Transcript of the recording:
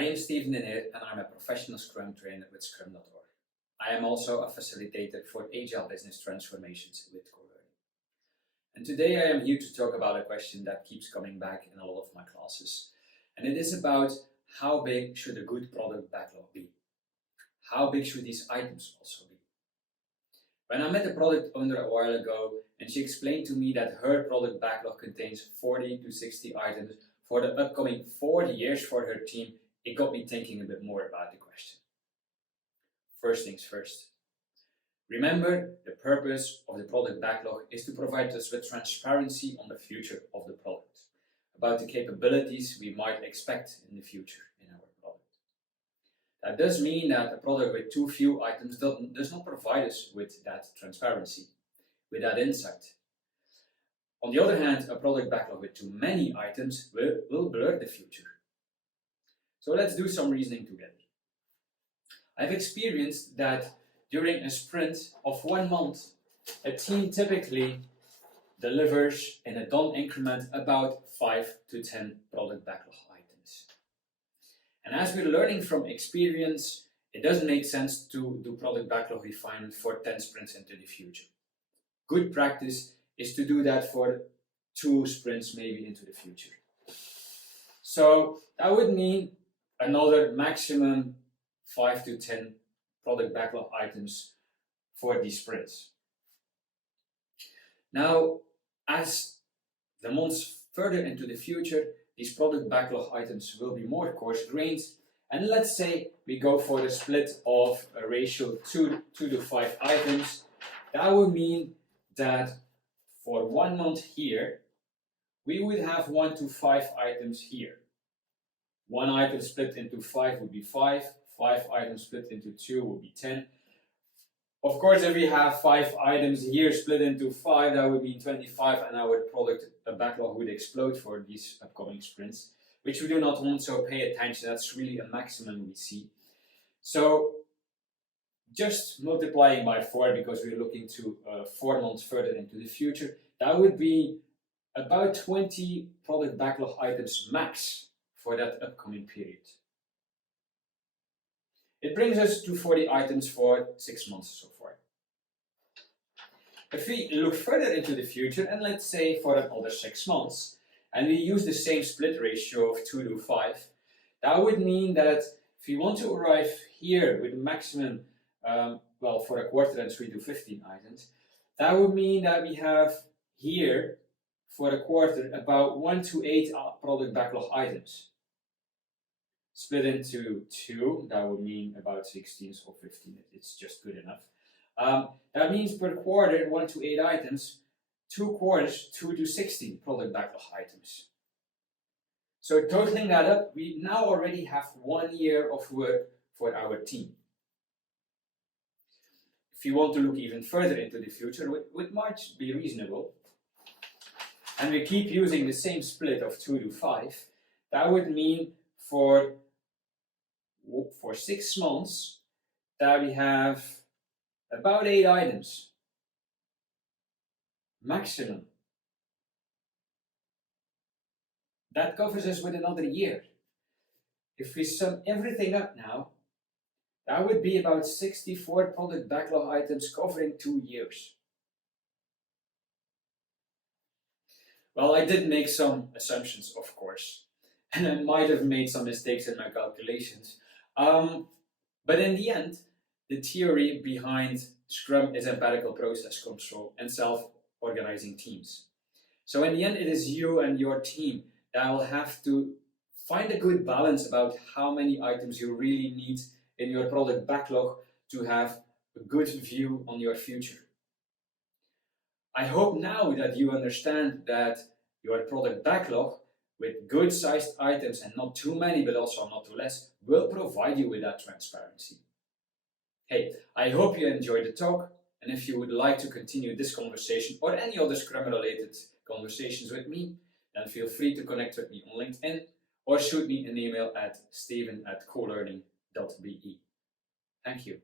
I am Steven Deneir and I'm a professional Scrum Trainer with Scrum.org. I am also a facilitator for Agile Business Transformations with co-learning. And today I am here to talk about a question that keeps coming back in a lot of my classes. And it is about how big should a good product backlog be? How big should these items also be? When I met a product owner a while ago and she explained to me that her product backlog contains 40 to 60 items for the upcoming 40 years for her team, it got me thinking a bit more about the question. First things first. Remember, the purpose of the product backlog is to provide us with transparency on the future of the product, about the capabilities we might expect in the future in our product. That does mean that a product with too few items does not provide us with that transparency, with that insight. On the other hand, a product backlog with too many items will blur the future. So let's do some reasoning together. I've experienced that during a sprint of 1 month, a team typically delivers in a done increment about 5 to 10 product backlog items. And as we're learning from experience, it doesn't make sense to do product backlog refinement for 10 sprints into the future. Good practice is to do that for 2 sprints maybe into the future. So that would mean another maximum 5 to 10 product backlog items for these sprints. Now, as the months further into the future, these product backlog items will be more coarse-grained, and let's say we go for the split of a ratio 2 to 5 items. That would mean that for 1 month here, we would have 1 to 5 items here. 1 item split into 5 would be 5, 5 items split into 2 would be 10. Of course, if we have 5 items here split into 5, that would mean 25, and our product backlog would explode for these upcoming sprints, which we do not want, so pay attention. That's really a maximum we see. So just multiplying by 4, because we're looking to 4 months further into the future, that would be about 20 product backlog items max for that upcoming period. It brings us to 40 items for 6 months so far. If we look further into the future, and let's say for another 6 months, and we use the same split ratio of 2 to 5, that would mean that if we want to arrive here with a maximum, for a quarter and 3 to 15 items, that would mean that we have here for a quarter about 1 to 8 product backlog items. Split into 2, that would mean about 16 or 15, it's just good enough. That means per quarter 1 to 8 items, 2 quarters 2 to 16 product backlog items. So totaling that up, we now already have 1 year of work for our team. If you want to look even further into the future, which might be reasonable, and we keep using the same split of 2 to 5, that would mean for 6 months that we have about 8 items maximum. That covers us with another year. If we sum everything up now, that would be about 64 product backlog items covering 2 years. Well, I did make some assumptions, of course, and I might have made some mistakes in my calculations. But in the end, the theory behind Scrum is empirical process control and self-organizing teams. So in the end, it is you and your team that will have to find a good balance about how many items you really need in your product backlog to have a good view on your future. I hope now that you understand that your product backlog with good sized items and not too many but also not too less will provide you with that transparency. Hey, I hope you enjoyed the talk, and if you would like to continue this conversation or any other Scrum related conversations with me, then feel free to connect with me on LinkedIn or shoot me an email at steven@colearning.be. Thank you.